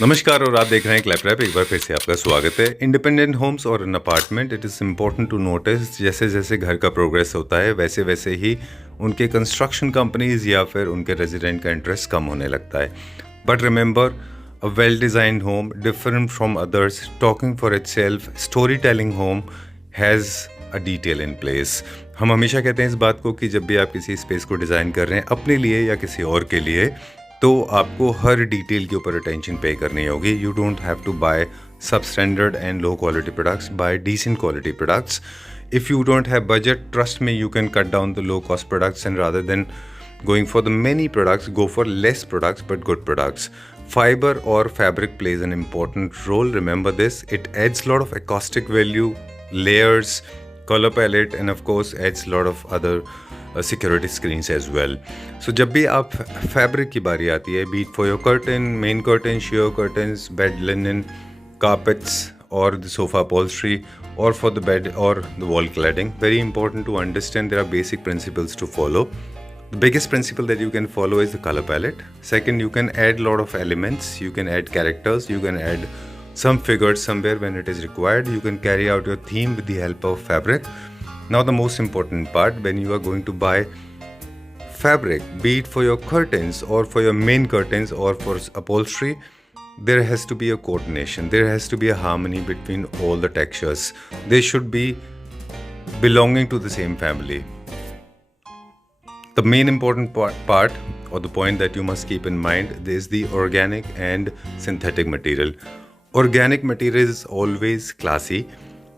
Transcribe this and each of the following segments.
नमस्कार और आप देख रहे हैं क्लैप। एक बार फिर से आपका स्वागत है। इंडिपेंडेंट होम्स और an apartment, it is important to notice जैसे जैसे घर का प्रोग्रेस होता है वैसे वैसे ही उनके कंस्ट्रक्शन कंपनीज या फिर उनके रेजिडेंट का इंटरेस्ट कम होने लगता है। But remember, a well designed home different from others, talking for it self, story telling home has a detail in place. हम हमेशा कहते हैं इस बात को कि जब भी आप किसी स्पेस को डिज़ाइन कर रहे हैं अपने लिए या किसी और के लिए, तो आपको हर डिटेल के ऊपर अटेंशन पे करनी होगी। You don't have to buy substandard and low quality products, buy decent quality products. If you don't have budget, trust me, you can cut down the low cost products, and rather than going for the many products, go for less products but good products. Fiber or fabric plays an important role. Remember this, it adds a lot of acoustic value, layers, color palette, and of course adds a lot of other security screens as well. So जब भी आप fabric की बारी आती है, be it for your curtain, main curtain, sheer curtains, bed linen, carpets, or the sofa upholstery, or for the bed or the wall cladding, very important to understand there are basic principles to follow. The biggest principle that you can follow is the color palette. Second, you can add a lot of elements, you can add characters, you can add some figures somewhere when it is required, you can carry out your theme with the help of fabric. Now the most important part, when you are going to buy fabric, be it for your curtains or for your main curtains or for upholstery, there has to be a coordination, there has to be a harmony between all the textures. They should be belonging to the same family. The main important part or the point that you must keep in mind is the organic and synthetic material. Organic material is always classy,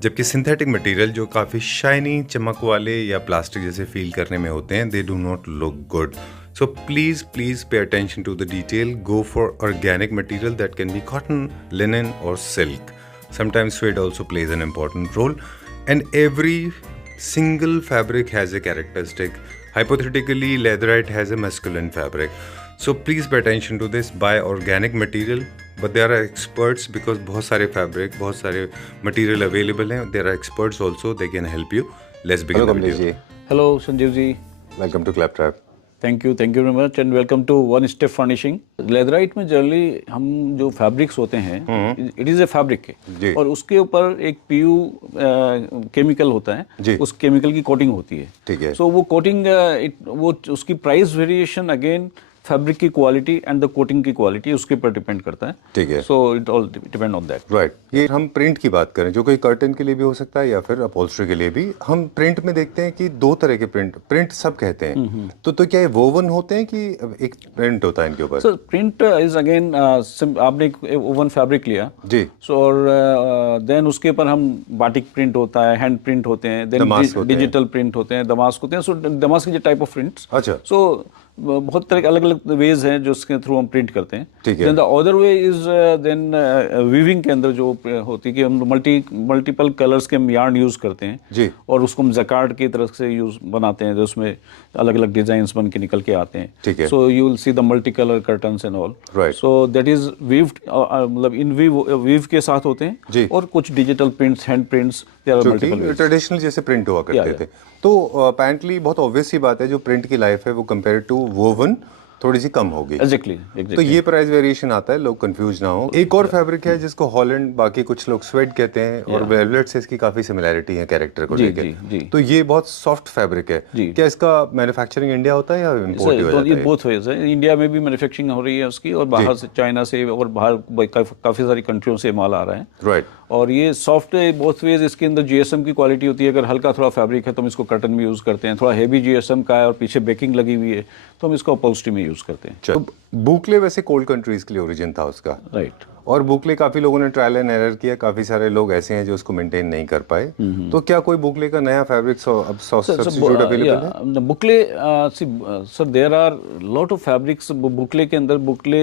जबकि synthetic material जो काफ़ी shiny, चमक वाले या plastic जैसे feel करने में होते हैं, they do not look good. So please pay attention to the detail. Go for organic material that can be cotton, linen और silk. Sometimes suede also plays an important role, and every single fabric has a characteristic. Hypothetically, leatherite has a masculine fabric. So please pay attention to this. Buy organic material, but there are experts because बहुत सारे fabric, बहुत सारे material available हैं. There are experts also. They can help you. Let's begin the video. Hello, Sanjeev ji. Welcome to Claptrap. Thank you very much and welcome to One Step Furnishing. Leatherette में generally हम जो fabrics होते हैं, it is a fabric और उसके ऊपर एक PU chemical होता है, उस केमिकल की कोटिंग होती है. ठीक है. सो वो कोटिंग वो उसकी प्राइस वेरिएशन अगेन फैब्रिक की क्वालिटी एंड द कोटिंग की क्वालिटी उसके ऊपर डिपेंड करता है. ठीक है. So it all depend on that. Right. ये हम प्रिंट की बात करें जो कोई कर्टन के लिए भी हो सकता है या फिर अपहोल्स्ट्री के लिए भी. हम प्रिंट में देखते हैं कि दो तरह के प्रिंट सब कहते हैं. तो क्या ये वोवन होते हैं कि एक प्रिंट होता है इनके ऊपर? सर प्रिंट इज अगेन आपने एक ओवन फैब्रिक लिया जी. सो और देन उसके ऊपर हम बाटिक प्रिंट होता है, हैंड प्रिंट होते हैं, देन डिजिटल प्रिंट होते हैं, दमास्क होते हैं. सो दमास्क के टाइप ऑफ प्रिंट्स. अच्छा. सो बहुत तरह के अलग अलग वेज हैं जो उसके थ्रू हम प्रिंट करते हैं. Then the other way is then weaving के अंदर जो होती है कि हम मल्टीपल कलर्स के हम यार्न यूज करते हैं जी. और उसको हम जकार्ड की तरफ से यूज बनाते हैं, जो उसमें अलग अलग डिजाइन्स बन के निकल के आते हैं. ठीक है. So you will see the multi colour curtains and all. Right. So that is weaved, मतलब इन वीव के साथ होते हैं जी. और कुछ digital prints, hand prints, traditional जैसे प्रिंट हुआ करते थे. तो अपेरेंटली बहुत ऑब्वियस सी बात है, जो प्रिंट की लाइफ है वो कंपेयर टू वोवन थोड़ी सी कम होगी. एग्जैक्टली. तो ये प्राइस वेरिएशन आता है, लोग कंफ्यूज ना हो. एक और फैब्रिक है जिसको हॉलैंड, बाकी कुछ लोग स्वेड कहते हैं, और वेलवेट से इसकी काफी सिमिलैरिटी है कैरेक्टर को लेकर. तो ये बहुत सॉफ्ट फैब्रिक है. क्या इसका मैन्युफैक्चरिंग इंडिया होता है या इंपोर्ट हो जाता है? ये बोथ वेज है. इंडिया में भी मैन्युफैक्चरिंग हो रही है उसकी, और बाहर से, चाइना से और बाहर काफी सारी कंट्रियों से माल आ रहा है. राइट. और ये सॉफ्ट बोथ वेज. इसके अंदर जीएसएम की क्वालिटी होती है. अगर हल्का थोड़ा फैब्रिक है तो हम इसको कर्टन में यूज करते हैं. थोड़ा हेवी जीएसएम का है और पीछे बेकिंग लगी हुई है तो हम इसको अपहोल्स्ट्री में यूज करते हैं. तो बुकले वैसे कोल्ड कंट्रीज के लिए ओरिजिन था उसका. राइट. और बुकले काफी लोगों ने ट्रायल एंड एरर किया, काफी सारे लोग ऐसे हैं जो उसको मेंटेन नहीं कर पाए. तो क्या कोई बुकले का नया फैब्रिक अब सब्स्टिट्यूट अवेलेबल है? Boucle sir there are lot of fabrics. Boucle के अंदर, बुकले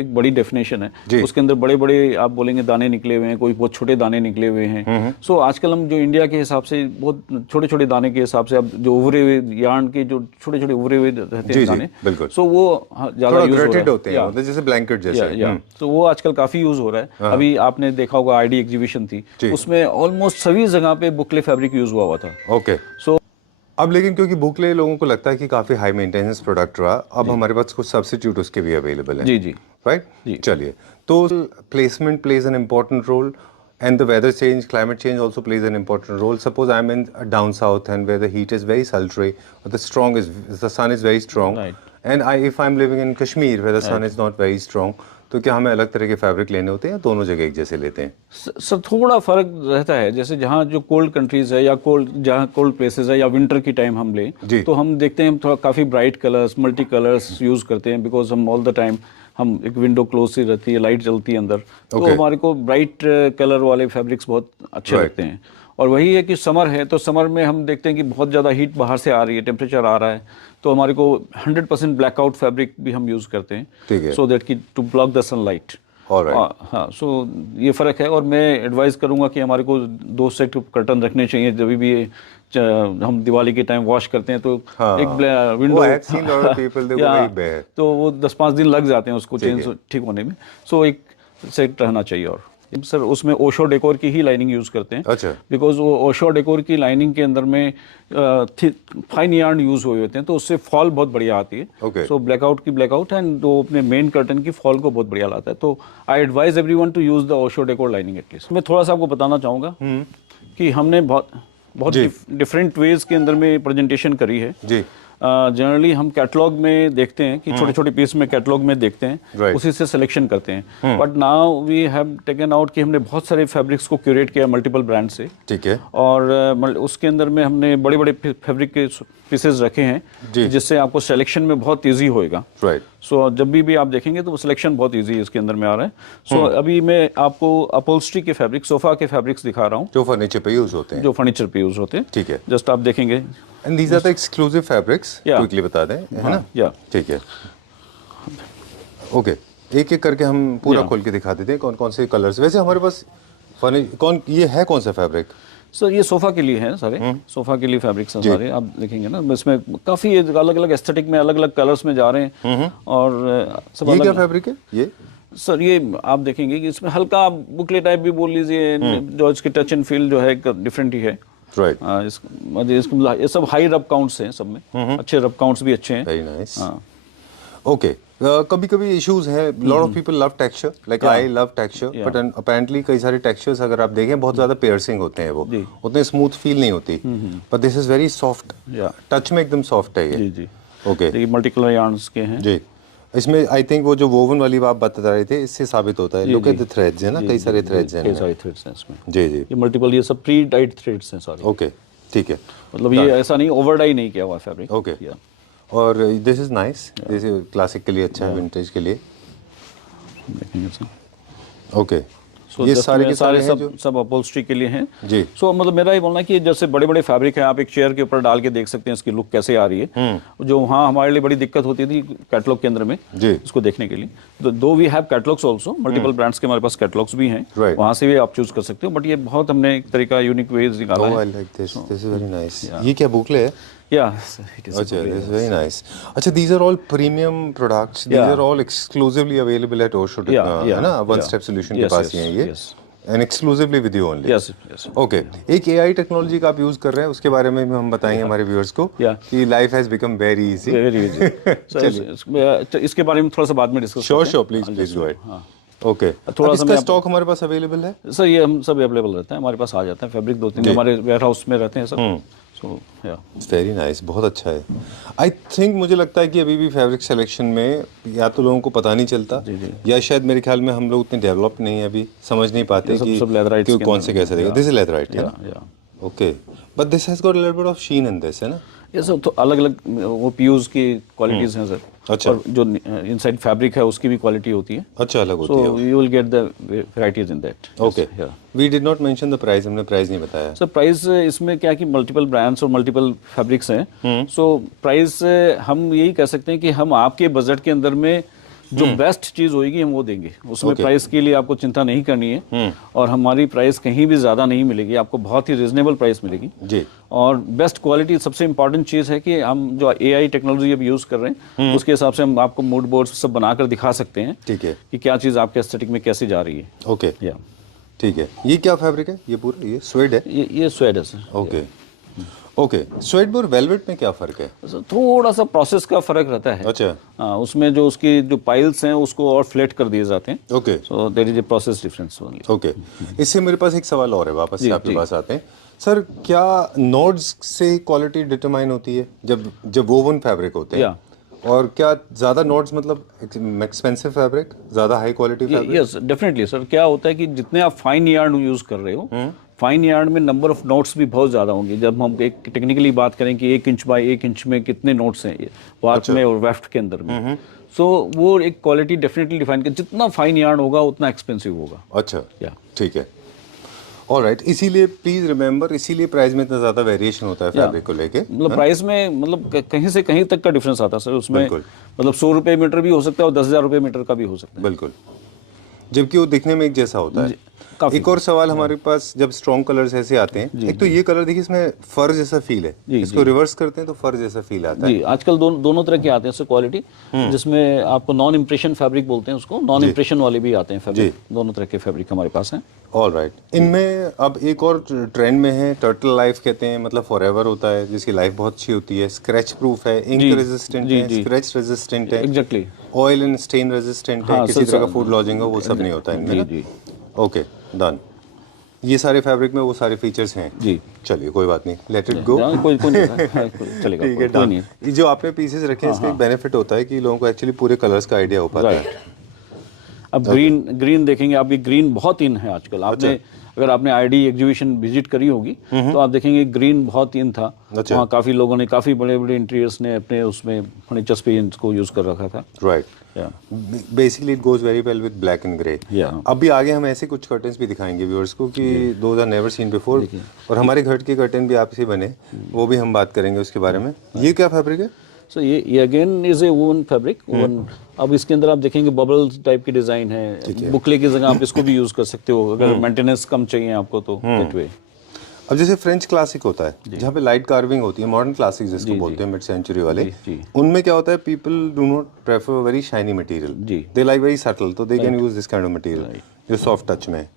एक बड़ी डेफिनेशन है. उसके अंदर बड़े बड़े आप बोलेंगे दाने निकले हुए हैं, कोई बहुत छोटे दाने निकले हुए हैं. सो आजकल हम जो इंडिया के हिसाब से बहुत छोटे छोटे दाने के हिसाब से, अब जो उभरे हुए यार्न के जो छोटे छोटे उभरे हुए रहते हैं दाने, सो वो ज्यादा यूज होते हैं, जैसे ब्लैंकेट जैसे. तो वो आजकल काफी यूज हो रहा है. अभी आपने देखा होगा आईडी एग्जीबिशन थी, उसमें ऑलमोस्ट सभी जगह पे बुकले फैब्रिक यूज हुआ था. ओके. सो अब लेकिन क्योंकि बुकले लोगों को लगता है कि काफ़ी हाई मेंटेनेंस प्रोडक्ट रहा, अब हमारे पास कुछ सब्स्टिट्यूट उसके भी अवेलेबल हैं। जी जी राइट। चलिए, तो placement plays an important role and the weather change, climate change also plays an important role. Suppose I'm in down south and where the heat is very sultry, or the sun is very strong, Right. and if I'm living in Kashmir where the sun is not very strong, तो क्या हमें अलग तरह के fabric लेने होते हैं या दोनों जगह एक जैसे लेते हैं? सर थोड़ा फर्क रहता है, जैसे जहाँ जो कोल्ड कंट्रीज है या जहाँ कोल्ड प्लेसेस है या विंटर की टाइम हम लें तो हम देखते हैं हम थोड़ा काफ़ी bright colours, multi colours use करते हैं, बिकॉज हम ऑल द टाइम हम एक विंडो क्लोज सी रहती है, लाइट जलती है अंदर, तो हमारे को ब्राइट कलर वाले फैब्रिक्स बहुत अच्छे लगते हैं। और वही है कि समर है तो समर में हम देखते हैं कि बहुत ज़्यादा हीट बाहर से आ रही है, टेम्परेचर आ रहा है, तो हमारे को 100% ब्लैकआउट फैब्रिक भी हम यूज़ करते हैं, सो दैट कि टू ब्लॉक द सनलाइट। हाँ, सो ये फ़र्क है। और मैं एडवाइस करूँगा कि हमारे को 2 सेट कर्टन रखने चाहिए जब भी हम दिवाली के टाइम वॉश करते हैं, तो एक विंडो तो वो 10-5 दिन लग जाते हैं उसको चेंज ठीक होने में, सो एक सेट रहना चाहिए। और सर उसमें ओशो डेकोर की ही लाइनिंग यूज़ करते हैं, अच्छा, बिकॉज वो ओशो डेकोर की लाइनिंग के अंदर में फाइन यार्न यूज़ हुए होते हैं, तो उससे फॉल बहुत बढ़िया आती है। सो ब्लैकआउट की ब्लैकआउट एंड वो अपने मेन कर्टन की फॉल को बहुत बढ़िया लाता है। तो I advise everyone to use the Osho decor lining at least. मैं थोड़ा सा आपको बताना चाहूँगा कि हमने बहुत डिफरेंट वेज के अंदर में प्रेजेंटेशन करी है जी। जनरली हम कैटलॉग में देखते हैं कि छोटे छोटे पीस में कैटलॉग में देखते हैं, उसी से सिलेक्शन करते हैं, but now we have taken out कि हमने बहुत सारे फैब्रिक्स को क्यूरेट किया मल्टीपल ब्रांड से, ठीक है, और उसके अंदर में हमने बड़े बड़े फैब्रिक के पीसेस रखे हैं जिससे आपको सिलेक्शन में बहुत ईजी होएगा। राइट। सो जब भी आप देखेंगे तो सिलेक्शन बहुत ईजी इसके अंदर में आ रहा है। सो अभी मैं आपको अपहोल्स्ट्री के फैब्रिक, सोफा के फैब्रिक्स दिखा रहा हूँ जो फर्नीचर पे यूज होते हैं, ठीक है, जस्ट आप देखेंगे। And these are the exclusive fabrics, quickly बता दें, है ना? ठीक है। ओके, एक एक करके हम पूरा खोल के दिखा देते हैं कौन कौन से कलर्स। वैसे हमारे पास ये है कौन सा फैब्रिक? सर ये सोफा के लिए है सारे, सोफा के लिए फैब्रिक्स हैं सारे, आप देखेंगे ना इसमें काफ़ी अलग अलग एस्थेटिक में अलग अलग कलर्स में जा रहे हैं। और सब ये क्या फैब्रिक है ये? सर ये आप देखेंगे कि इसमें हल्का बुकले टाइप भी बोल लीजिए, जो इसके टच एंड फील जो है डिफरेंट ही है। राइट। ये सब हाई रब काउंट्स हैं, सब में अच्छे रब काउंट्स भी अच्छे हैं। Very nice. ओके, कभी कभी इश्यूज हैं, lot of people love texture, like I love texture, but apparently कई सारे टेक्सचर्स अगर आप देखें बहुत ज्यादा पियर्सिंग होते हैं, वो उतने स्मूथ फील नहीं होती, but this is very soft, touch में एकदम सॉफ्ट है ये। जी। ओके, मल्टी कलर यार्न्स के हैं जी। इसमें आई थिंक वो जो वोवन वाली आप बता रहे थे, इससे साबित होता है। लुक एट द थ्रेड्स है ना, कई सारे थ्रेड्स हैं, कई सारे थ्रेड्स हैं इसमें। जी जी, ये मल्टीपल, ये सब प्री डाइड थ्रेड्स हैं सारे। ओके, ठीक है, मतलब ये ऐसा नहीं ओवर डाई नहीं किया हुआ फैब्रिक। ओके, और this is nice, this is classic के लिए अच्छा है, विंटेज के लिए। ओके, ये सारे के सारे सब अपहोल्स्ट्री के लिए हैं जी। सो मतलब मेरा ये बोलना है कि जैसे बड़े बड़े फैब्रिक हैं, आप एक चेयर के ऊपर डाल के देख सकते हैं इसकी लुक कैसे आ रही है, जो वहाँ हमारे लिए बड़ी दिक्कत होती थी कैटलॉग के अंदर में इसको देखने के लिए। तो दो we have catalogs also, multiple brands के हमारे पास कैटलॉग्स भी हैं, वहाँ से भी आप चूज कर सकते हो, बट ये बहुत हमने एक तरीका यूनिक वेज निकाला है। This is very nice. ये क्या बुकले है? Yeah, it is. अच्छा, this is very nice. अच्छा, these are all premium products. These are all exclusively available at Osho, है ना? One Step Solution के पास ही हैं ये, and exclusively with you only. Yes, yes. Okay. एक AI टेक्नोलॉजी का आप यूज कर रहे हैं, उसके बारे में भी हम बताएंगे हमारे व्यूअर्स को कि life has become very easy. Very easy. इसके बारे में थोड़ा सा बाद में डिस्कस करेंगे। Sure, please go ahead. Okay, थोड़ा सा स्टॉक हमारे पास अवेलेबल है सर? ये हम सब अवेलेबल रहता है, हमारे पास आ जाता है फैब्रिक, 2-3 हमारे वेयर हाउस में रहते हैं सर। वेरी नाइस, बहुत अच्छा है। आई थिंक मुझे लगता है कि अभी भी फैब्रिक सिलेक्शन में या तो लोगों को पता नहीं चलता, या शायद मेरे ख्याल में हम लोग उतने डेवलप नहीं है, अभी समझ नहीं पाते कि कौन से कैसे देगा। दिस इज लेदराइट है ना? Okay, but this has got a little bit of sheen in this, है ना? ये सब तो अलग अलग वो पीयूज की क्वालिटीज हैं सर। अच्छा, और जो इनसाइड फैब्रिक है उसकी भी क्वालिटी होती है। अच्छा, अलग होती है। So you will get the varieties in that. Okay, we did not mention the price, हमने प्राइस नहीं बताया सर। प्राइस इसमें क्या कि मल्टीपल ब्रांड्स और मल्टीपल फैब्रिक्स हैं, सो प्राइस हम यही कह सकते हैं कि हम आपके बजट के अंदर में जो बेस्ट चीज होगी हम वो देंगे, उसमें प्राइस के लिए आपको चिंता नहीं करनी है, और हमारी प्राइस कहीं भी ज्यादा नहीं मिलेगी, आपको बहुत ही रिजनेबल प्राइस मिलेगी जी। और बेस्ट क्वालिटी सबसे इंपॉर्टेंट चीज है कि हम जो AI टेक्नोलॉजी अब यूज कर रहे हैं उसके हिसाब से हम आपको मूड बोर्ड्स सब बनाकर दिखा सकते हैं, ठीक है, कि क्या चीज आपके एस्थेटिक में कैसे जा रही है। ओके, ठीक है। ये क्या फैब्रिक है? ये पूरा ये स्वेड है? ये स्वेड है सर। ओके, ओके, स्वेटबोर्ड वेलवेट में क्या फ़र्क है? थोड़ा सा प्रोसेस का फर्क रहता है। अच्छा, हाँ, उसमें जो उसकी जो पाइल्स हैं उसको और फ्लैट कर दिए जाते हैं। Okay so there is a process difference only. Okay. इससे मेरे पास एक सवाल और है, वापस से जी, आपके जी। पास आते हैं। सर, क्या नोड्स से क्वालिटी डिटरमाइन होती है जब जब वोवन फैब्रिक होते हैं? या और क्या ज़्यादा नोड्स मतलब एक्सपेंसिव फैब्रिक, ज़्यादा high quality fabric? Yes definitely sir. क्या होता है कि जितने आप फाइन यार्न यूज़ कर रहे हो, फाइन यार्न में नंबर ऑफ नोट्स भी बहुत ज़्यादा होंगे। जब हम एक टेक्निकली बात करें कि 1 इंच बाय 1 इंच में कितने नोट्स हैं वार्प में और वेफ्ट के अंदर में, सो वो एक क्वालिटी डेफिनेटली डिफाइन कर, जितना फाइन यार्न होगा उतना एक्सपेंसिव होगा। अच्छा, या ठीक है। ऑलराइट, इसीलिए प्लीज़ रिमेंबर, इसीलिए प्राइस में इतना ज़्यादा वेरिएशन होता है फैब्रिक को लेके। मतलब प्राइस में मतलब कहीं से कहीं तक का डिफरेंस आता है सर उसमें। बिल्कुल। मतलब 100 रुपये मीटर भी हो सकता है और 10,000 रुपये मीटर का भी हो सकता है। बिल्कुल, जबकि वो दिखने में एक जैसा होता है। काफी। एक और सवाल हमारे पास, जब स्ट्रॉन्ग कलर्स ऐसे आते हैं, एक तो ये कलर देखिए, इसमें फर जैसा फील है, इसको रिवर्स करते हैं तो फर जैसा फील आता है। जी, आजकल दोनों तरह के आते हैं सर क्वालिटी, जिसमें आपको नॉन इम्प्रेशन फैब्रिक बोलते हैं उसको, नॉन इम्प्रेशन वाले भी आते हैं फैब्रिक। दोनों तरह के फैब्रिक हमारे पास हैं। ऑलराइट, इनमें अब एक और ट्रेंड में है, टर्टल लाइफ कहते हैं, मतलब फॉरएवर होता है, जिसकी लाइफ बहुत अच्छी होती है, स्क्रैच प्रूफ है, इंक रेजिस्टेंट है, स्क्रैच रेजिस्टेंट है, exactly, oil and stain resistant है, किसी तरह का फूड लॉजिंग हो वो सब नहीं होता इनमें ना? Okay, done. ये सारे फैब्रिक में वो सारे फीचर्स हैं जी। चलिए, कोई बात नहीं, लेट इट गो। कोई चलेगा, ठीक है, कोई नहीं। ये जो आपने पीसेस रखे हैं, इसका एक बेनिफिट होता है कि लोगों को एक्चुअली पूरे कलर्स का आइडिया हो पाता है। अब ग्रीन देखेंगे आप, ये ग्रीन बहुत इन है आजकल। आपने अगर आपने आईडी एग्जीबिशन विजिट करी होगी तो आप देखेंगे ग्रीन बहुत इन था। वहाँ काफी लोगों ने, काफी बड़े बड़े इंटीरियर्स ने अपने उसमें फर्नीचर्स पे इसको यूज कर रखा था। Right, basically it goes very well with black and grey. अभी आगे हम ऐसे कुछ कर्टन्स भी दिखाएंगे व्यूअर्स को कि those are never seen before, और हमारे घर के कर्टन भी आपसे बने, वो भी हम बात करेंगे उसके बारे में। ये क्या फैब्रिक है? सो ये again is a woven fabric. अब इसके अंदर आप देखेंगे बबल्स टाइप की डिजाइन है। बुकले की जगह आप इसको भी यूज कर सकते हो अगर मेंटेनेंस कम चाहिए आपको तो दैट वे। अब जैसे फ्रेंच क्लासिक होता है जहाँ पे लाइट कार्विंग होती है, मॉडर्न क्लासिक जिसको बोलते हैं, मिड सेंचुरी वाले, उनमें क्या होता है, people do not prefer very shiny material, they like very subtle, तो they can use this kind of material जो सॉफ्ट टच में है।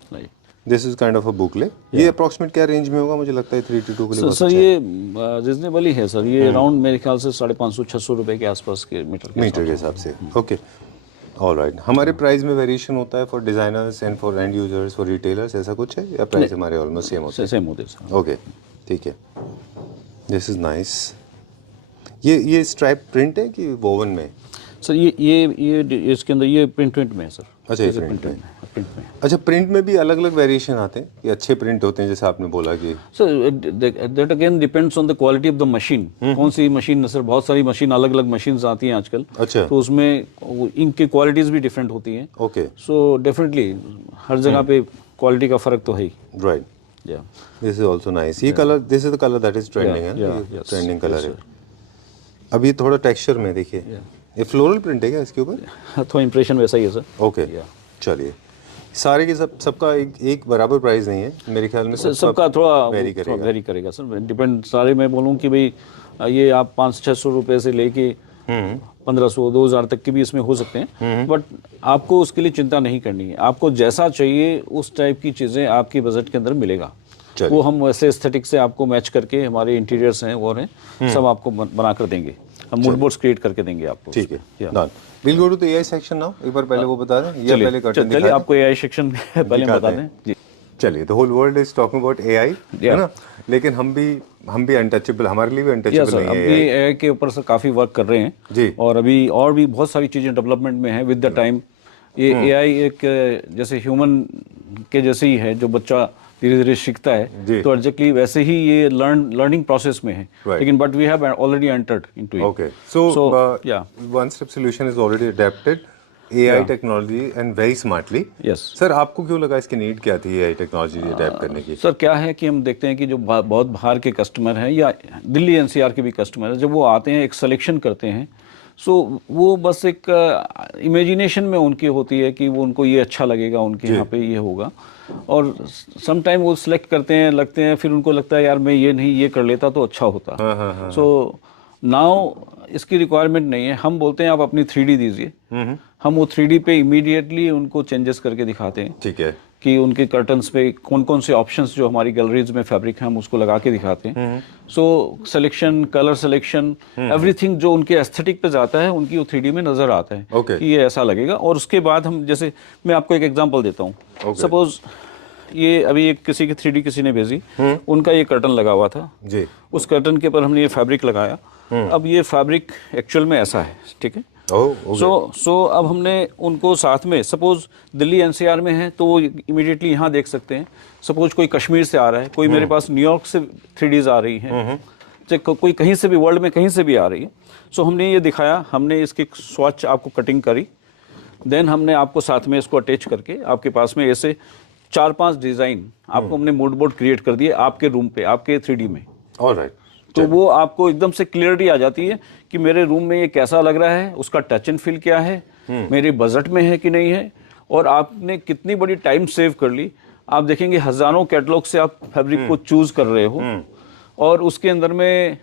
This is kind of a boucle. ये अप्रोक्सीमेट क्या रेंज में होगा? मुझे लगता है 322 के लिए सर ये रिजनेबल ही है सर। ये अराउंड मेरे ख्याल से 550-600 रुपए के आसपास के मीटर के हिसाब से। Okay, alright. हमारे प्राइस में वेरिएशन होता है for designers and for and users, for retailers, ऐसा कुछ है या प्राइस हमारे ऑलमोस्ट सेम होते हैं? सेम होते हैं। ओके, ठीक है, दिस इज नाइस। ये स्ट्राइप प्रिंट है कि वोवन में? सर ये इसके अंदर ये प्रिंट में है सर। अच्छा, ये प्रिंट में। अच्छा, प्रिंट में भी अलग अलग वेरिएशन आते हैं, ये अच्छे प्रिंट होते हैं जैसे आपने बोला कि? Sir that again depends on the quality of the machine. कौन सी मशीन? सर बहुत सारी मशीन, अलग अलग मशीन्स आती हैं आजकल। अच्छा, तो उसमें इंक की क्वालिटीज भी डिफरेंट होती हैं। ओके, सो डेफिनेटली हर जगह पे क्वालिटी का फर्क तो है ही। राइट, या दिस इज आल्सो नाइस। ये colour, this is the colour that is trending है, ट्रेंडिंग कलर है। अब ये थोड़ा टेक्सचर में देखिए, ये फ्लोरल प्रिंट है क्या इसके ऊपर? थोड़ा इंप्रेशन वैसा ही है सर। ओके, चलिए, सारे के सबका एक बराबर प्राइस नहीं है मेरे ख्याल में, सबका थोड़ा वेरी करेगा सर। डिपेंड, सारे मैं बोलूँ कि भाई ये आप 500-600 रुपये से लेके 1500-2000 तक के भी इसमें हो सकते हैं, बट आपको उसके लिए चिंता नहीं करनी है। आपको जैसा चाहिए उस टाइप की चीज़ें आपके बजट के अंदर मिलेगा। वो हम वैसे एस्थेटिक से आपको मैच करके, हमारे इंटीरियर्स हैं और हैं, सब आपको बना कर देंगे। हम मूड बोर्ड्स क्रिएट करके देंगे आपको। ठीक है, done. Will go to the AI section now. एक बार पहले वो बता दें, या पहले कर्टन दिखा दें? आपको एआई सेक्शन पहले बता दें जी। चलिए, the whole world is talking about AI, है ना, लेकिन हम भी अनटचेबल, हमारे लिए भी अनटचेबल नहीं है। अभी एआई के ऊपर से काफ़ी वर्क कर रहे हैं जी, और अभी और भी बहुत सारी चीज़ें डेवलपमेंट में है विद द टाइम। ये एआई एक जैसे ह्यूमन के जैसे ही है, जो बच्चा धीरे धीरे सीखता है, तो एग्जैक्टली वैसे ही ये लर्निंग प्रोसेस में है, लेकिन but we have already entered into it. Okay, so one step solution is already adapted AI technology and very smartly. Yes sir, आपको क्यों लगा इसकी नीड क्या थी एआई टेक्नोलॉजी अडैप्ट करने की? सर क्या है कि हम देखते हैं कि जो बहुत बाहर के कस्टमर हैं या दिल्ली एनसीआर के भी कस्टमर हैं, जब वो आते हैं एक सिलेक्शन करते हैं, सो वो बस एक इमेजिनेशन में उनकी होती है कि वो उनको ये अच्छा लगेगा, उनके यहाँ पे ये होगा, और सम टाइम वो सिलेक्ट करते हैं, लगते हैं, फिर उनको लगता है यार मैं ये नहीं, ये कर लेता तो अच्छा होता। सो नाउ इसकी रिक्वायरमेंट नहीं है। हम बोलते हैं आप अपनी 3D दीजिए, हम वो 3D पे इमीडिएटली उनको चेंजेस करके दिखाते हैं ठीक है। कि उनके कर्टन्स पे कौन कौन से ऑप्शंस जो हमारी गैलरीज में फैब्रिक है हम उसको लगा के दिखाते हैं। So selection, colour selection, everything जो उनके एस्थेटिक पे जाता है उनकी वो 3D में नजर आता है Okay. कि ये ऐसा लगेगा। और उसके बाद हम, जैसे मैं आपको एक एग्जांपल देता हूँ। सपोज ये अभी एक किसी की 3D किसी ने भेजी, उनका ये कर्टन लगा हुआ था जी। उस कर्टन के ऊपर हमने ये फैब्रिक लगाया। अब ये फैब्रिक एक्चुअल में ऐसा है, ठीक है। सो अब हमने उनको साथ में, सपोज दिल्ली एनसीआर में है तो वो इमीडिएटली यहाँ देख सकते हैं। सपोज कोई कश्मीर से आ रहा है, कोई मेरे पास न्यूयॉर्क से 3Ds आ रही हैं, चाहे कोई कहीं से भी वर्ल्ड में कहीं से भी आ रही है। सो हमने ये दिखाया, हमने इसकी स्वच्छ आपको कटिंग करी, देन हमने आपको साथ में इसको अटैच करके आपके पास में ऐसे 4-5 डिज़ाइन आपको हमने मूड बोर्ड क्रिएट कर दिए आपके रूम पे, आपके 3D में। ऑलराइट। तो वो आपको एकदम से क्लियरिटी आ जाती है कि मेरे रूम में ये कैसा लग रहा है, उसका टच एंड फील क्या है, मेरे बजट में है कि नहीं है, और आपने कितनी बड़ी टाइम सेव कर ली। आप देखेंगे हजारों कैटलॉग से आप फैब्रिक को चूज कर रहे हो और उसके अंदर में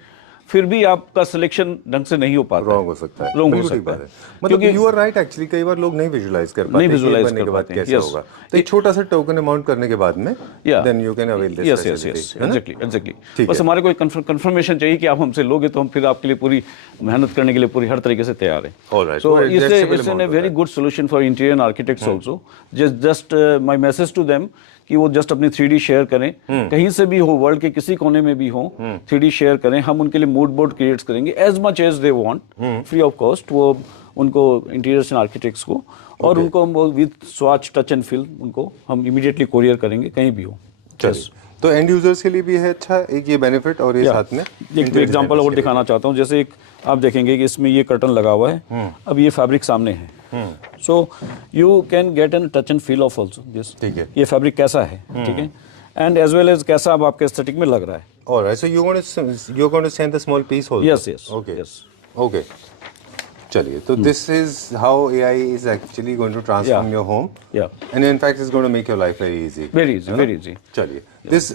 फिर भी आपका सिलेक्शन ढंग से नहीं हो पाता, रॉन्ग हो सकता है, रॉन्ग हो सकता है। मतलब यू आर राइट, एक्चुअली कई बार लोग नहीं विजुलाइज कर पाते, नहीं visualize बनने कर के बाद पाते हैं, कैसा yes. होगा। तो एक छोटा सा टोकन अमाउंट करने के बाद में then you can avail this yes yes yes, exactly ठीक एग्जैक्टली। बस हमारे को कंफर्मेशन चाहिए कि आप हमसे लोगे तो हम फिर आपके लिए पूरी मेहनत करने के लिए पूरी हर तरीके से तैयार हैं। Alright. So So it's a very good solution for interior architects also. Just my message to them कि वो जस्ट अपनी 3D शेयर करें, कहीं से भी हो, वर्ल्ड के किसी कोने में भी हो, 3D शेयर करें। हम उनके लिए मूड बोर्ड क्रिएट करेंगे as much as they want, free of cost, वो उनको इंटीरियर्स एंड आर्किटेक्ट्स को, और उनको हम with swatch touch and feel उनको हम इमीडिएटली कोरियर करेंगे कहीं भी हो। तो एंड यूजर्स के लिए भी है अच्छा एक ये बेनिफिट, और ये साथ में एक एग्जांपल और दिखाना चाहता हूँ। जैसे एक आप देखेंगे कि इसमें ये कर्टन लगा हुआ है, अब ये फैब्रिक सामने है, so you can get an touch and feel of also this, ठीक है, ये फैब्रिक कैसा है, ठीक है, एंड एज वेल एज कैसा अब आपके एस्थेटिक में लग रहा है। Alright, so you're going to send the small piece also? Yes, yes, okay, yes. okay. चलिए, तो this is how AI is actually going to transform your home, and in fact it's going to make your life very easy. Very easy, very easy. चलिए, this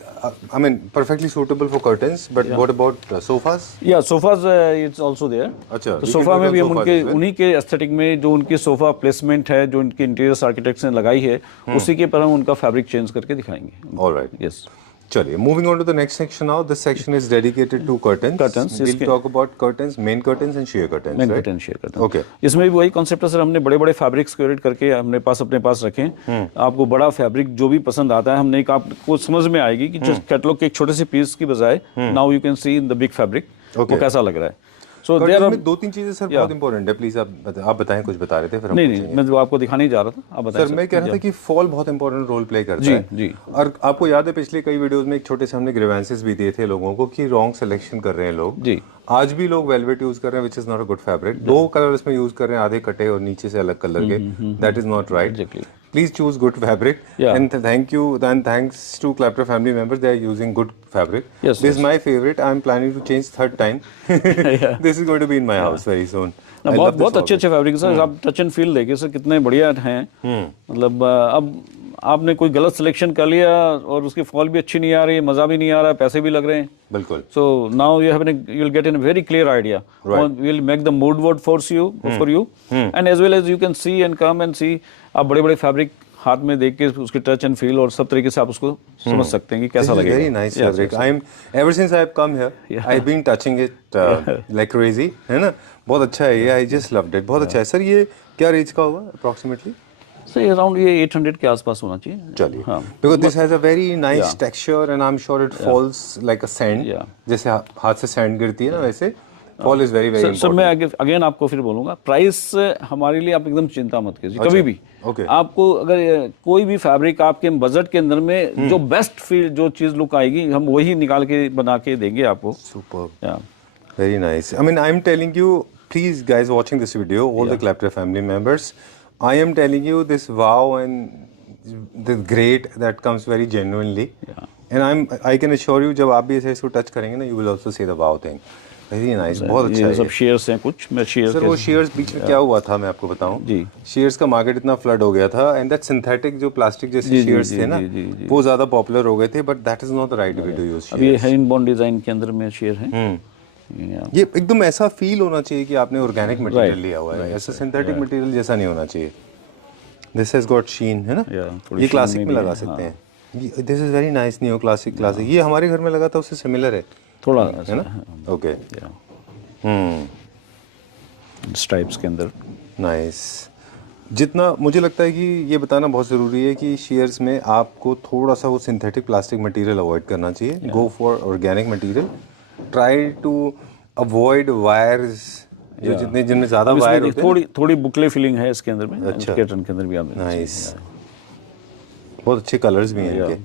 I mean perfectly suitable for curtains, but what about sofas? Yeah, sofas it's also there. अच्छा, तो sofa में भी हम उनके उन्हीं के aesthetic में जो उनकी सोफा प्लेसमेंट है, जो उनके इंटीरियर आर्किटेक्ट्स ने लगाई है, उसी के पर हम उनका फैब्रिक चेंज करके दिखाएंगे। Alright, yes. चलिए, moving on to the next section now. This section is dedicated to curtains. We'll talk about curtains, main curtains and sheer curtains, main right? curtain, sheer curtain. Okay. इसमें भी वही concept है sir, हमने बड़े बड़े fabrics create करके हमने अपने पास रखे। आपको बड़ा फैब्रिक जो भी पसंद आता है, हमने एक आपको समझ में आएगी कि जो कैटलॉग के एक छोटे से पीस की बजाय now you can C in the big fabric वो कैसा लग रहा है। सो देयर आर 2-3 चीजें सर बहुत इंपॉर्टेंट है, प्लीज आप बताएं, कुछ बता रहे थे फिर हम नहीं मैं जो आपको दिखाने ही जा रहा था, आप बताएं सर। मैं कह रहा था कि फॉल बहुत इंपॉर्टेंट रोल प्ले करता है। जी। और आपको याद है पिछले कई वीडियोस में एक छोटे से हमने ग्रीवेंसेस भी दिए थे लोगों को कि रॉन्ग सिलेक्शन कर रहे हैं लोग जी। आज भी लोग वेलवेट यूज कर रहे हैं, which is not a good fabric. 2 colour इसमें यूज कर रहे हैं, आधे कटे और नीचे से अलग कलर के, that is not right. Please choose good fabric, and thank you, and thanks to Clapper family members, they are using good fabric. This is my favorite. I am planning to change 3rd time. This is going to be in my house very soon. बहुत अच्छे fabric sir, आप touch and feel देखिए sir कितने बढ़िया हैं। मतलब अब आपने कोई गलत सिलेक्शन कर लिया और उसकी फॉल भी अच्छी नहीं आ रही है, मजा भी नहीं आ रहा है, पैसे भी लग रहे हैं। बिल्कुल। So now you will get in very clear idea, we will make the mood board for you and as well as you can see and come and see. आप बड़े बड़े फैब्रिक हाथ में देख के उसकी टच एंड फील और सब तरीके से आप उसको समझ सकते हैं कि कैसा लगेगा। Very nice fabric. I am ever since I have come here I have been touching it like crazy, है ना, बहुत अच्छा है ये, आई जस्ट लव्ड इट, बहुत अच्छा है। सर ये क्या रेंज का होगा अप्रोक्सीमेटली? सर अराउंड ये 800 के आसपास होना चाहिए। चलिए, because this has a very nice texture and I am sure it falls like a sand, जैसे हाथ से सैंड गिरती है ना, वैसे fall is very very sir मैं अगेन आपको फिर बोलूंगा, प्राइस हमारे लिए आप एकदम चिंता मत कीजिए कभी भी। आपको अगर कोई भी फैब्रिक आपके बजट के अंदर में जो बेस्ट फील जो चीज लुक आएगी, हम वही निकाल के बना के देंगे आपको। Super, very nice. I mean I am telling you, please guys watching this video, all the Clapter family members, I am telling you this wow and the great that comes very genuinely, and I can assure you जब आप भी ऐसे इसको touch करेंगे ना, you will also see the wow thing. Very nice, बहुत अच्छा है। सब शेयर्स हैं कुछ, मैं शेयर्स सर वो शेयर्स बीच में क्या हुआ था मैं आपको बताऊं जी। शेयर्स का मार्केट इतना फ्लड हो गया था, एंड दैट सिंथेटिक जो प्लास्टिक जैसे शेयर्स थे ना, वो ज्यादा पॉपुलर हो गए थे, but that is not the right way to use. अब ये हेरिंगबोन डिजाइन के अंदर में शेयर है, ये एकदम ऐसा फील होना चाहिए कि आपने ऑर्गेनिक मटेरियल लिया हुआ है, ऐसा सिंथेटिक मटेरियल जैसा नहीं होना चाहिए। दिस हैज गॉट शीन, है ना? ये क्लासिक में लगा सकते हैं। This is very nice, neo classic. ये हमारे घर में लगा था, उससे सिमिलर है थोड़ा, है ना? ओके, स्ट्राइप्स के अंदर। नाइस। जितना मुझे लगता है कि ये बताना बहुत ज़रूरी है कि शेयर्स में आपको थोड़ा सा वो सिंथेटिक प्लास्टिक मटेरियल अवॉइड करना चाहिए। Go for organic material, try to avoid wires, जो जितने जिनमें ज़्यादा वायर होते हैं। थोड़ी बुकले फीलिंग है इसके अंदर में। अच्छा, कर्टन के अंदर भी आप। नाइस, बहुत अच्छे कलर्स भी हैं इनके।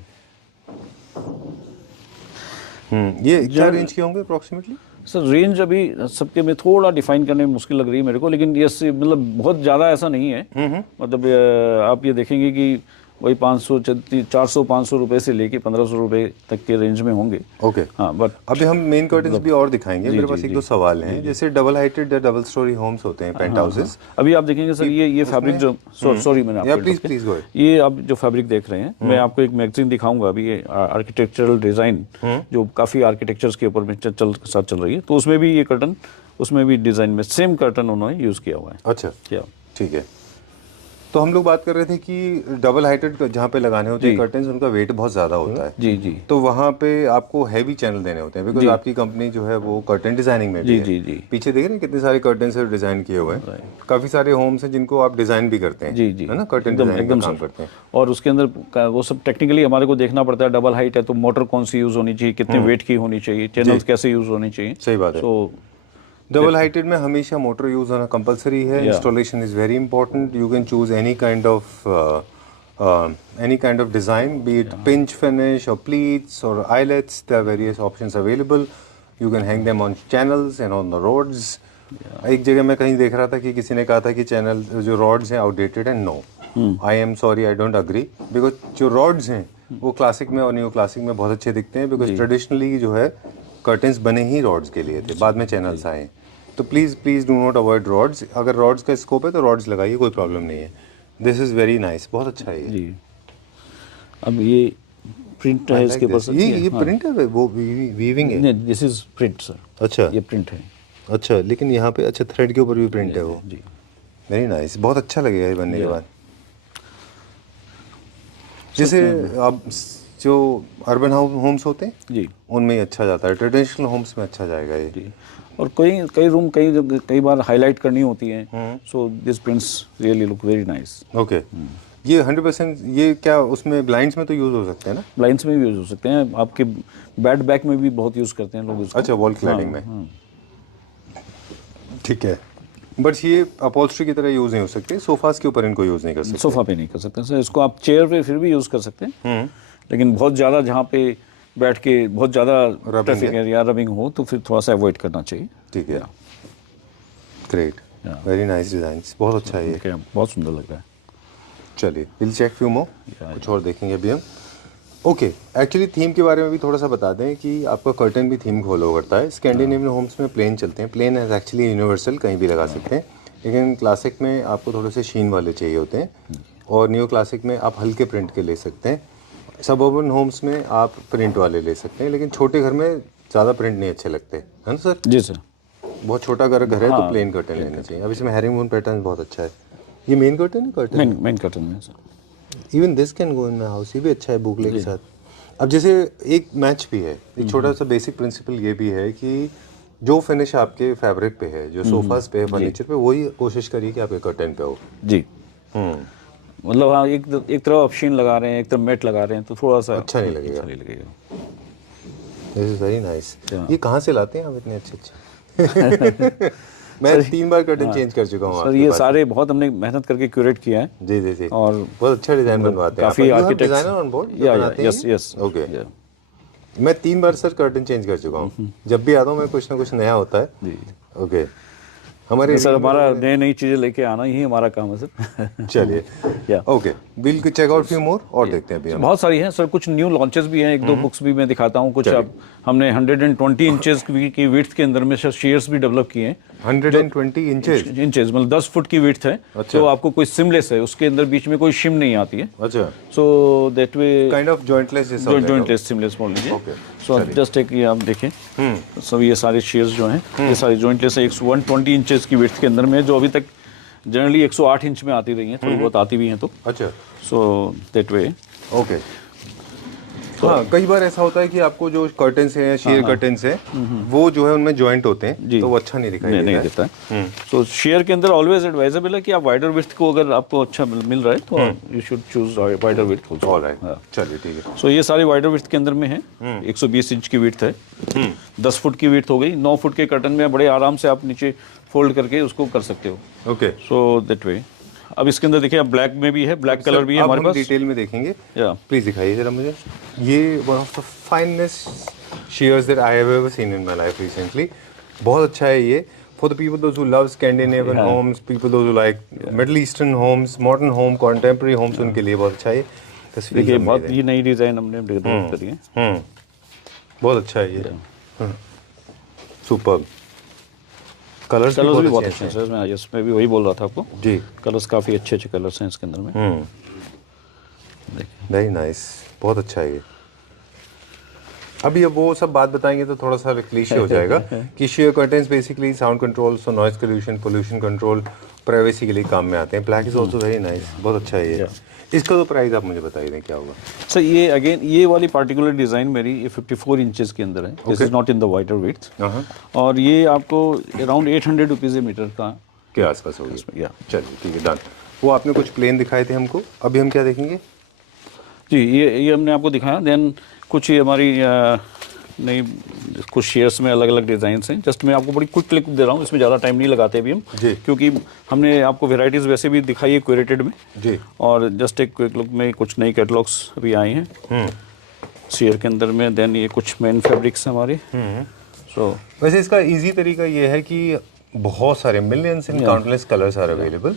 ये क्या रेंज के होंगे अप्रॉक्सीमेटली? सर रेंज अभी सबके में थोड़ा डिफाइन करने में मुश्किल लग रही है मेरे को, लेकिन ये मतलब बहुत ज़्यादा ऐसा नहीं है। मतलब आप ये देखेंगे कि वही 400-500 रुपए से लेके 1500 रुपए तक के रेंज में होंगे। ओके, हाँ, बट अभी हम मेन कर्टन्स भी और दिखाएंगे। मेरे पास एक दो सवाल हैं। जैसे डबल हाइटेड या डबल स्टोरी होम्स होते हैं, पेंट हाउसेस। अभी आप देखेंगे सर, ये फैब्रिक जो सॉरी मैंने आपको प्लीज गो। ये आप जो फैब्रिक देख रहे हैं, मैं आपको एक मैगजीन दिखाऊंगा अभी, ये आर्किटेक्चरल डिज़ाइन जो काफ़ी आर्किटेक्चर्स के ऊपर में साथ चल रही है, तो उसमें भी ये कर्टन, उसमें भी डिज़ाइन में सेम कर्टन उन्होंने यूज़ किया हुआ है। अच्छा, ठीक है। तो हम लोग बात कर रहे थे कि डबल हाइटेड जहाँ पे लगाने होते हैं कर्टन्स, उनका वेट बहुत ज़्यादा होता है। जी जी। तो वहाँ पे आपको हैवी चैनल देने होते हैं, बिकॉज आपकी कंपनी जो है वो कर्टन डिजाइनिंग में भी है। जी। पीछे देख रहे हैं कितने सारे कर्टन्स डिजाइन किए हुए हैं। काफ़ी सारे होम्स हैं जिनको आप डिजाइन भी करते हैं। जी, है ना? कर्टन डिजाइन का काम करते हैं। और उसके अंदर वो सब टेक्निकली हमारे को देखना पड़ता है। डबल हाइट है तो मोटर कौन सी यूज़ होनी चाहिए, कितने वेट की होनी चाहिए, चैनल्स कैसे यूज़ होनी चाहिए। सही बात है। डबल हाइटेड में हमेशा मोटर यूज होना कंपलसरी है। Installation is very important. You can choose any kind of design, be it pinch finish और प्लीट्स और eyelets. There are various options available. You can hang them on channels and on the rods. एक जगह मैं कहीं देख रहा था कि किसी ने कहा था कि चैनल जो रॉड्स हैं आउटडेटेड हैं। No, I am sorry, I don't agree, because जो रॉड्स हैं वो क्लासिक में और न्यू क्लासिक में बहुत अच्छे दिखते हैं, बिकॉज ट्रेडिशनली जो है कर्टन्स बने ही रॉड्स के लिए थे, बाद में चैनल्स आए। तो please do not avoid rods. अगर रॉड्स का स्कोप है तो रॉड्स लगाइए, कोई प्रॉब्लम नहीं है। दिस इज़ वेरी नाइस, बहुत अच्छा है ये जी। अब ये प्रिंट है इसके ऊपर। ये प्रिंट है, वो वीविंग है? नहीं, दिस इज प्रिंट सर। अच्छा, ये प्रिंट है। अच्छा, लेकिन यहाँ पे अच्छा थ्रेड के ऊपर भी प्रिंट है वो। जी, वेरी नाइस, बहुत अच्छा लगेगा ये बनने के बाद। जैसे अब जो अर्बन होम्स होते हैं जी, उनमें अच्छा जाता है, ट्रेडिशनल होम्स में अच्छा जाएगा ये जी। और कई रूम कई बार हाईलाइट करनी होती हैं, so this prints really look very nice. Okay, ये 100% ये क्या उसमें ब्लाइंड्स में तो यूज़ हो सकते हैं ना? ब्लाइंड्स में भी यूज़ हो सकते हैं, आपके बेड बैक में भी बहुत यूज़ करते हैं लोग इसको। अच्छा, वॉल क्लैडिंग में। ठीक है, बट ये अपॉल्स्ट्री की तरह यूज़ नहीं हो सकते, सोफास के ऊपर इनको यूज़ नहीं कर सकते। सोफा पे नहीं कर सकते सर, इसको आप चेयर पे फिर भी यूज़ कर सकते हैं, लेकिन बहुत ज़्यादा जहाँ पे बैठ के बहुत ज़्यादा ट्रैफिक या रबिंग हो तो फिर थोड़ा सा अवॉइड करना चाहिए। ठीक है, ग्रेट, वेरी नाइस डिज़ाइंस, बहुत अच्छा है ये, बहुत सुंदर लग रहा है। चलिए, विल चेक फ्यू मोर, कुछ और देखेंगे अभी हम। ओके, एक्चुअली थीम के बारे में भी थोड़ा सा बता दें कि आपका कर्टन भी थीम फॉलो करता है। स्कैंडिनेवियन होम्स में प्लेन चलते हैं, प्लेन एज एक्चुअली यूनिवर्सल, कहीं भी लगा सकते हैं, लेकिन क्लासिक में आपको थोड़े से शीन वाले चाहिए होते हैं, और न्यू क्लासिक में आप हल्के प्रिंट के ले सकते हैं। सबअर्बन होम्स में आप प्रिंट वाले ले सकते हैं, लेकिन छोटे घर में ज़्यादा प्रिंट नहीं अच्छे लगते, है ना सर? जी सर। बहुत छोटा घर है तो प्लेन कर्टन लेना चाहिए। अब इसमें हैरिंगबोन पैटर्न बहुत अच्छा है। ये मेन कर्टन है? कर्टन मेन कर्टन है sir. Even this can go in my house, ये भी अच्छा है बुकले के साथ। अब जैसे एक मैच भी है, एक छोटा सा बेसिक प्रिंसिपल ये भी है कि जो फिनिश आपके फैब्रिक पे है, जो सोफास पे है, फर्नीचर पे, वही कोशिश करिए कि आपके कर्टन पे हो। जी, मतलब हाँ, एक तरफ आप शीन लगा रहे हैं, एक तरफ मैट लगा रहे हैं, तो थोड़ा सा अच्छा नहीं लगेगा। This is very nice. ये कहाँ से लाते हैं आप इतने अच्छे? मैं 3 बार कर्टन चेंज कर चुका हूँ सर। ये सारे बहुत हमने मेहनत करके क्यूरेट किया है। जी जी जी, और बहुत अच्छा डिजाइन बनवाते हैं। काफी आर्किटेक्ट्स डिजाइनर ऑन बोर्ड बनाते हैं। Yes, okay. मैं 3 बार सर कर्टन चेंज कर चुका हूँ। जब भी आता हूँ मैं कुछ ना कुछ नया होता है। जी, ओके। हमारे सर हमारा नई चीजें लेके आना ही हमारा काम है सर। चलिए, okay. Will check out few more और देखते हैं अभी हम। बहुत सारी हैं सर, कुछ न्यू लॉन्चेस भी हैं, एक दो बुक्स भी मैं दिखाता हूँ। कुछ अब हमने 120 इंचेस की विड्थ के अंदर में शेयर्स भी डेवलप किए हैं। 120 इंचेस मतलब 10 फुट की विड्थ है। अच्छा। तो आपको कोई सिमलेस है, उसके अंदर बीच में कोई शिम नहीं आती है। अच्छा, so that way kind of jointless जैसा होता है। जॉइंटलेस सिमलेस बोल लीजिए। Okay, सो जस्ट एक ये आप देखें, सब ये सारे शेयर्स जो हैं ये सारे जॉइंटलेस है। 120 इंचेस की विड्थ के अंदर में, जो अभी तक जनरली 108 इंच में आती रही हैं, थोड़ी बहुत आती भी हैं। तो अच्छा, सो दैट वे ओके। हाँ, कई बार ऐसा होता है कि आपको जो कर्टन्स हैं, शेयर कर्टन्स हैं, वो जो है उनमें जॉइंट होते हैं, तो वो अच्छा नहीं दिखाई नहीं देता है। सो शेयर के अंदर ऑलवेज एडवाइजेबल है कि आप वाइडर विड्थ को अगर आपको अच्छा मिल रहा है तो you should choose wider width. Alright, चलिए ठीक है। सो ये सारी वाइडर विड्थ के अंदर में है। 120 इंच की विड्थ है, 10 फुट की विड्थ हो गई। 9 फुट के कर्टन में बड़े आराम से आप नीचे फोल्ड करके उसको कर सकते हो। ओके, सो दैट वे। अब इसके अंदर देखिए, अब ब्लैक में भी है, ब्लैक कलर भी है हमारे पास। डिटेल में देखेंगे। या प्लीज दिखाइए जरा मुझे। ये one of the finest sheers that I have ever seen in my life recently. बहुत अच्छा है ये for the people those who love Scandinavian homes, people those who like middle eastern homes, modern home, contemporary homes, उनके लिए बहुत अच्छा है। तस्वीर देखिए, बहुत ये नई डिजाइन हमने डेवलप करी है। बहुत अच्छा है ये, सुपर। कलर्स भी बहुत अच्छे हैं सर, मैं भी वही बोल रहा था आपको जी। कलर्स काफ़ी अच्छे कलर्स हैं इसके अंदर में। वेरी नाइस, बहुत अच्छा है ये। अभी अब वो सब बात बताएंगे तो थोड़ा सा क्लीशे हो जाएगा कि sheer curtains basically sound control, so noise pollution control, privacy के लिए काम में आते हैं। Black is also very nice, बहुत अच्छा है ये। इसका तो प्राइस आप मुझे बताइए दें क्या होगा सर। ये अगेन ये वाली पार्टिकुलर डिज़ाइन मेरी ये 54 इंचेस के अंदर है। This is not in the wider width, और ये आपको अराउंड 800 रुपीज़ मीटर का के आसपास होगी। या चलिए ठीक है, डन। वो आपने कुछ प्लेन दिखाए थे हमको, अभी हम क्या देखेंगे जी? ये हमने आपको दिखाया। देन कुछ ये हमारी नई कुछ शेयर्स में अलग अलग डिज़ाइंस हैं। जस्ट मैं आपको बड़ी क्विक क्लिक दे रहा हूँ, इसमें ज़्यादा टाइम नहीं लगाते अभी हम जी, क्योंकि हमने आपको वेराइटीज़ वैसे भी दिखाई है क्यूरेटेड में जी, और जस्ट एक क्विक लुक में कुछ नई कैटलॉग्स भी आए हैं शेयर के अंदर में। देन ये कुछ मेन फैब्रिक्स हमारे। सो वैसे इसका इजी तरीका ये है कि बहुत सारे millions and countless colours are available.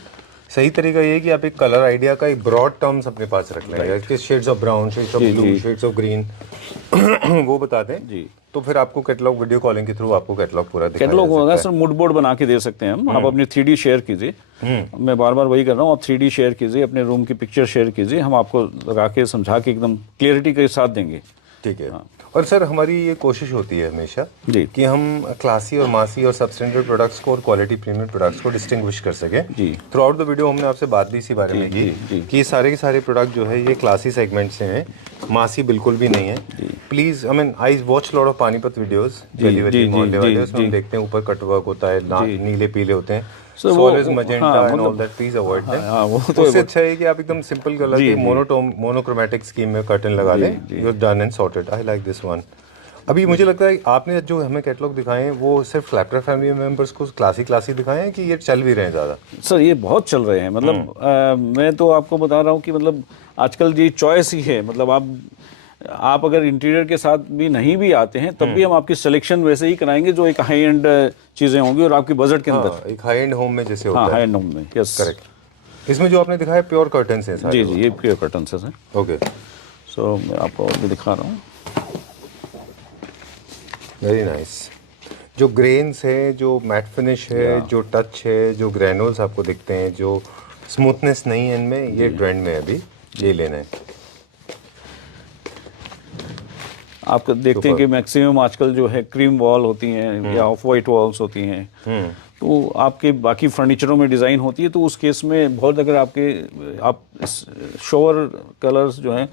सही तरीका ये है कि आप एक कलर आइडिया का एक ब्रॉड टर्म्स अपने पास रख लेंगे, इसके shades of brown, shades of blue, shades of green वो बता दें जी, तो फिर आपको कैटलॉग वीडियो कॉलिंग के थ्रू आपको कैटलॉग पूरा दिखाया कैटलॉग जा होगा सकता सर। मूड बोर्ड बना के दे सकते हैं हम। आप अपनी 3D शेयर कीजिए। मैं बार बार वही कर रहा हूँ, आप 3D शेयर कीजिए, अपने रूम की पिक्चर शेयर कीजिए, हम आपको लगा के समझा के एकदम क्लियरिटी के साथ देंगे। ठीक है। और सर हमारी ये कोशिश होती है हमेशा जी कि हम क्लासी और मासी और सबस्टैंडर्ड प्रोडक्ट्स को और क्वालिटी प्रीमियम प्रोडक्ट्स को डिस्टिंग्विश कर सकें। जी, थ्रू आउट द वीडियो हमने आपसे बात भी इसी बारे में की कि ये सारे के सारे प्रोडक्ट जो है ये क्लासी सेगमेंट से हैं, मासी बिल्कुल भी नहीं है। Please I mean I watch lot of Panipat videos, delivery मोहल्ले वाले, उसमें हम देखते हैं ऊपर कटवर्क होता है, नीले पीले होते हैं, solar magenta and all that, please avoid them. उससे अच्छा है कि आप एकदम सिंपल कलर के मोनोक्रोमैटिक स्कीम में कर्टन लगा लें, you are done and sorted. I like this one. अभी मुझे लगता है आपने जो हमें कैटलॉग दिखाए हैं वो सिर्फ फ्लैप्टर फैमिली मेंबर्स को क्लासी दिखाए हैं कि ये चल भी रहे हैं ज़्यादा? सर ये बहुत चल रहे हैं। मतलब मैं तो आपको बता रहा हूँ कि मतलब आजकल ये चॉइस ही है। मतलब आप अगर इंटीरियर के साथ भी नहीं भी आते हैं तब भी हम आपकी सिलेक्शन वैसे ही कराएंगे जो एक हाई एंड चीज़ें होंगी और आपकी बजट के अंदर। एक हाई एंड होम में जैसे होता है। हाई एंड होम में, यस करेक्ट। इसमें जो आपने दिखाया प्योर कर्टन्स हैं सारे? जी, ये प्योर कर्टन्स हैं सर। ओके, सो मैं आपको और भी दिखा रहा हूँ। Very nice. जो ग्रेन्स है, जो मैट फिनिश है, जो टच है, जो ग्रैनुल्स आपको दिखते हैं, जो स्मूथनेस नहीं है इनमें, ये ट्रेंड में अभी ये लेना है। आप देखते हैं कि मैक्सिमम आजकल जो है क्रीम वॉल होती हैं या ऑफ वाइट वॉल्स होती हैं, तो आपके बाकी फर्नीचरों में डिज़ाइन होती है, तो उस केस में बहुत अगर आप शोवर कलर्स जो हैं,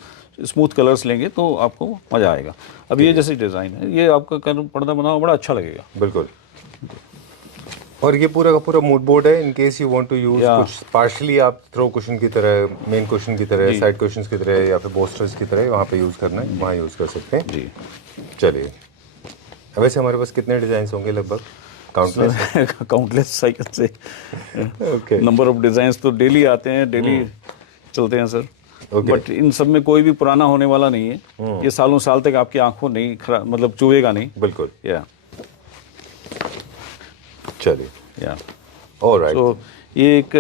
स्मूथ कलर्स लेंगे तो आपको मज़ा आएगा। अब ये जैसे डिज़ाइन है, ये आपका पर्दा बना हुआ बड़ा अच्छा लगेगा। बिल्कुल। और ये पूरा का पूरा मूड बोर्ड है, in case you want to use कुछ पार्शली आप थ्रो कुशन की तरह, मेन कुशन की तरह, साइड कुशन्स की तरह या फिर बोस्टर्स की तरह वहाँ पे यूज़ करना है, वहाँ यूज़ कर सकते हैं जी। चलिए, वैसे हमारे पास कितने डिज़ाइन होंगे लगभग? काउंटलेस साइकिल से ओके, नंबर ऑफ डिज़ाइंस तो डेली आते हैं, डेली चलते हैं सर। बट इन सब में कोई भी पुराना होने वाला नहीं है। ये सालों साल तक आपकी आंखों नहीं खराब, मतलब चुभेगा नहीं। बिल्कुल। या चलिए, या ऑलराइट। तो ये एक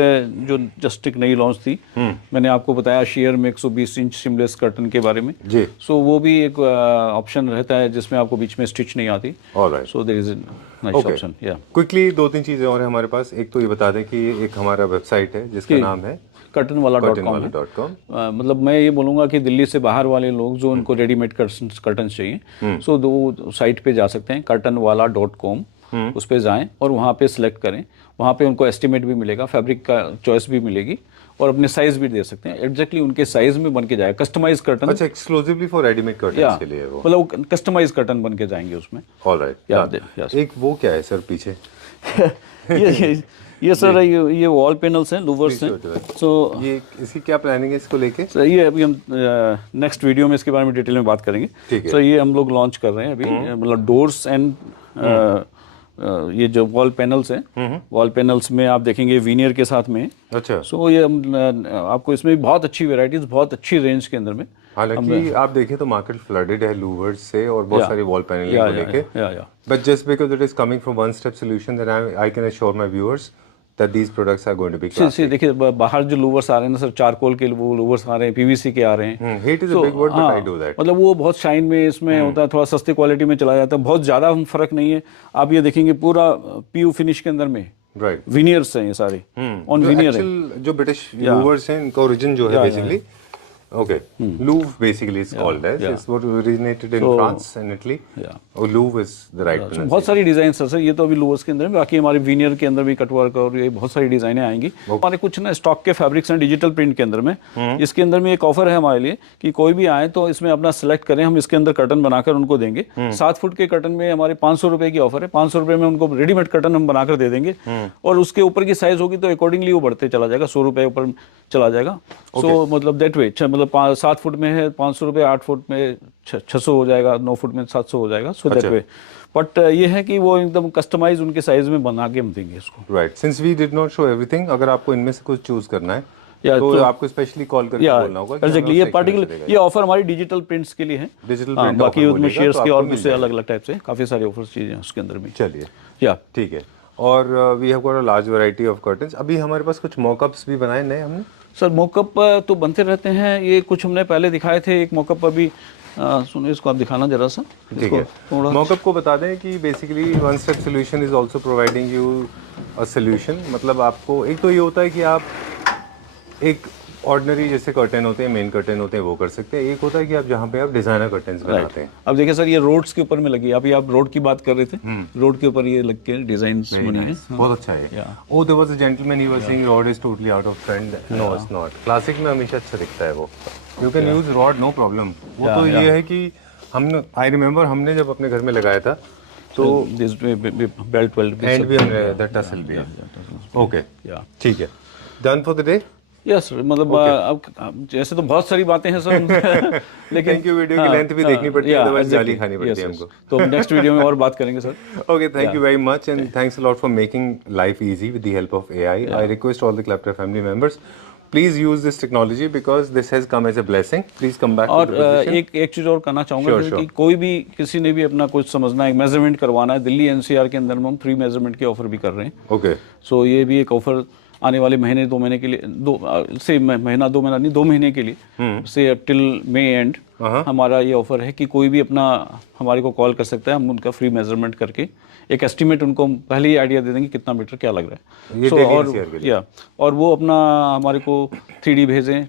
जो जस्ट एक नई लॉन्च थी, मैंने आपको बताया शेयर में 120 इंच सीमलेस कर्टन के बारे में जी। सो वो भी एक ऑप्शन रहता है जिसमें आपको बीच में स्टिच नहीं आती। Alright, so there is a nice option. या क्विकली 2-3 चीजें और हैं हमारे पास। एक तो ये बता दें कि एक हमारा वेबसाइट है जिसका नाम है curtainwala.com। मतलब मैं ये बोलूँगा कि दिल्ली से बाहर वाले लोग जो उनको रेडीमेड कर्टन चाहिए सो दो साइट पे जा सकते हैं, curtainwala.com, उस पे जाएं और वहाँ पे सिलेक्ट करें। वहाँ पे उनको एस्टिमेट भी मिलेगा, फैब्रिक का चॉइस भी मिलेगी और अपने साइज भी दे सकते हैं। एग्जैक्टली उनके साइज में बन के जाएगा कस्टमाइज कर्टन। अच्छा, एक्सक्लूसिवली फॉर रेडीमेड कर्टन्स के लिए वो, मतलब कस्टमाइज कर्टन बन के जाएंगे उसमें। ऑलराइट। एक वो क्या है सर पीछे? ये सर ये वॉल पैनल्स हैं, लूवर्स हैं। सो ये इसकी क्या प्लानिंग है इसको लेके? सर ये अभी हम नेक्स्ट वीडियो में इसके बारे में डिटेल में बात करेंगे। सर ये हम लोग लॉन्च कर रहे हैं अभी, मतलब डोर्स एंड ये जो वॉल पैनल्स हैं, वॉल पैनल्स में आप देखेंगे वीनियर के साथ में। अच्छा। सो ये आपको इसमें बहुत अच्छी वेराइटीज, बहुत अच्छी रेंज के अंदर में। हालांकि आप देखें तो मार्केट फ्लडेड है लूवर्स से और बहुत सारी वॉल पैनलिंग को लेके, but just because it is coming from one step solution that I can assure my viewers that these products are going to be classic. देखिए बाहर जो लूवर्स आ रहे हैं ना सर, चारकोल के वो लूवर्स आ रहे हैं, पीवीसी के आ रहे हैं। Hate is a big word, but I do that. मतलब वो बहुत शाइन में इसमें होता है, थोड़ा सस्ती क्वालिटी में चला जाता है, बहुत ज़्यादा फर्क नहीं है। आप ये देखेंगे पूरा पीयू फिनिश के अंदर में राइट विनियर्स हैं ये सारे, ऑन विनियर है। जो ब्रिटिश लूवर्स हैं इनका ओरिजिन जो है basically okay Louvre basically is called as it's what originated in France and Italy. और Louvre is the right pronunciation. बहुत सारी डिजाइन सर ये तो अभी लूवर्स के अंदर में, बाकी हमारे विनियर के अंदर भी कटवर्क और ये बहुत सारी डिजाइनें आएंगी। हमारे कुछ ना स्टॉक के फैब्रिक्स हैं डिजिटल प्रिंट के अंदर में। इसके अंदर में एक ऑफर है हमारे लिए कि कोई भी आए तो इसमें अपना सिलेक्ट करें, हम इसके अंदर कर्टन बनाकर उनको देंगे। 7 फुट के कर्टन में हमारे 500 रुपए की ऑफर है। 500 रुपए में उनको रेडीमेड कर्टन हम बनाकर दे देंगे और उसके ऊपर की साइज होगी तो अकॉर्डिंगली वो बढ़ते चला जाएगा, 100 रुपए ऊपर चला जाएगा। सो मतलब दैट वे, मतलब 7 फुट में है 500 रुपए, 8 फुट में 600 हो जाएगा, 9 फुट में 700 हो जाएगा। सो दैट वे, बट ये है कि वो एकदम कस्टमाइज उनके साइज में बना के हम देंगे इसको। Right, since we did not show everything, अगर आपको इनमें से कुछ चूज करना है तो आपको स्पेशली कॉल करके बोलना होगा। एग्जैक्टली, ये पर्टिकुलर ये ऑफर हमारी डिजिटल प्रिंट्स के लिए है। डिजिटल प्रिंट बाकी उसमें शेयर्स के और दूसरे अलग अलग टाइप से काफी सारे ऑफर्स चीजें उसके अंदर भी। चलिए, या ठीक है। और we have got a large variety of curtains. अभी हमारे पास कुछ मॉकअप्स भी बनाए नए हमने। सर मॉकअप तो बनते रहते हैं, ये कुछ हमने पहले दिखाए थे। एक मॉकअप अभी सुनो, इसको आप दिखाना जरा सा। ठीक है, मॉकअप को बता दें कि basically one step solution is also providing you a solution. मतलब आपको एक तो ये होता है कि आप एक ऑर्डिनरी जैसे कर्टन होते हैं, मेन कर्टन होते हैं, वो कर सकते हैं। एक होता है कि आप जहाँ पे आप डिजाइनर कर्टन्स बनाते हैं। अब देखिए सर, ये रोड्स के ऊपर में लगी, अभी आप रोड की बात कर रहे थे, रोड के ऊपर ये लग के डिजाइन बनी है। बहुत अच्छा है। Oh, there was a gentleman, he was saying rod is totally out of trend. No, it's not. Classic में हमेशा अच्छा दिखता है वो। You can use rod, no problem. वो तो ये है कि हमने, आई रिमेंबर हमने जब अपने घर में लगाया था तो दिस बेल्ट एंड भी हमने दैट टसल भी है। ओके, ठीक है, done for the day. Yes sir, मतलब अब जैसे तो बहुत सारी बातें हैं सर लेकिन थैंक यू। वीडियो की लेंथ भी देखनी पड़ती है, अदरवाइज गाली खानी पड़ती है हमको। तो नेक्स्ट वीडियो में और बात करेंगे sir. Okay, thank you very much and thanks a lot for making life easy with the help of AI. I request all the Clapter family members, please use this technology because this has come as a blessing. Please come back. और एक चीज और कहना चाहूंगा कि कोई भी किसी ने भी अपना कुछ समझना है, मेजरमेंट करवाना है, दिल्ली एनसीआर के अंदर में हम फ्री मेजरमेंट की ऑफर भी कर रहे हैं। ओके, सो ये भी एक ऑफर आने वाले महीने 2 महीने के लिए, महीना 2 महीना नहीं, 2 महीने के लिए से टिल मई एंड हमारा ये ऑफर है कि कोई भी अपना हमारे को कॉल कर सकता है। हम उनका फ्री मेजरमेंट करके एक एस्टिमेट उनको पहले ही आइडिया दे देंगे कितना मीटर क्या लग रहा है। और वो अपना हमारे को 3D भेजें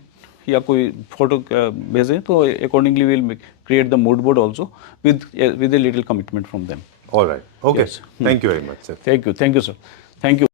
या कोई फोटो भेजें तो accordingly will create the mood board also with a little commitment from them. Alright, okay, thank you very much sir. Thank you sir, thank you.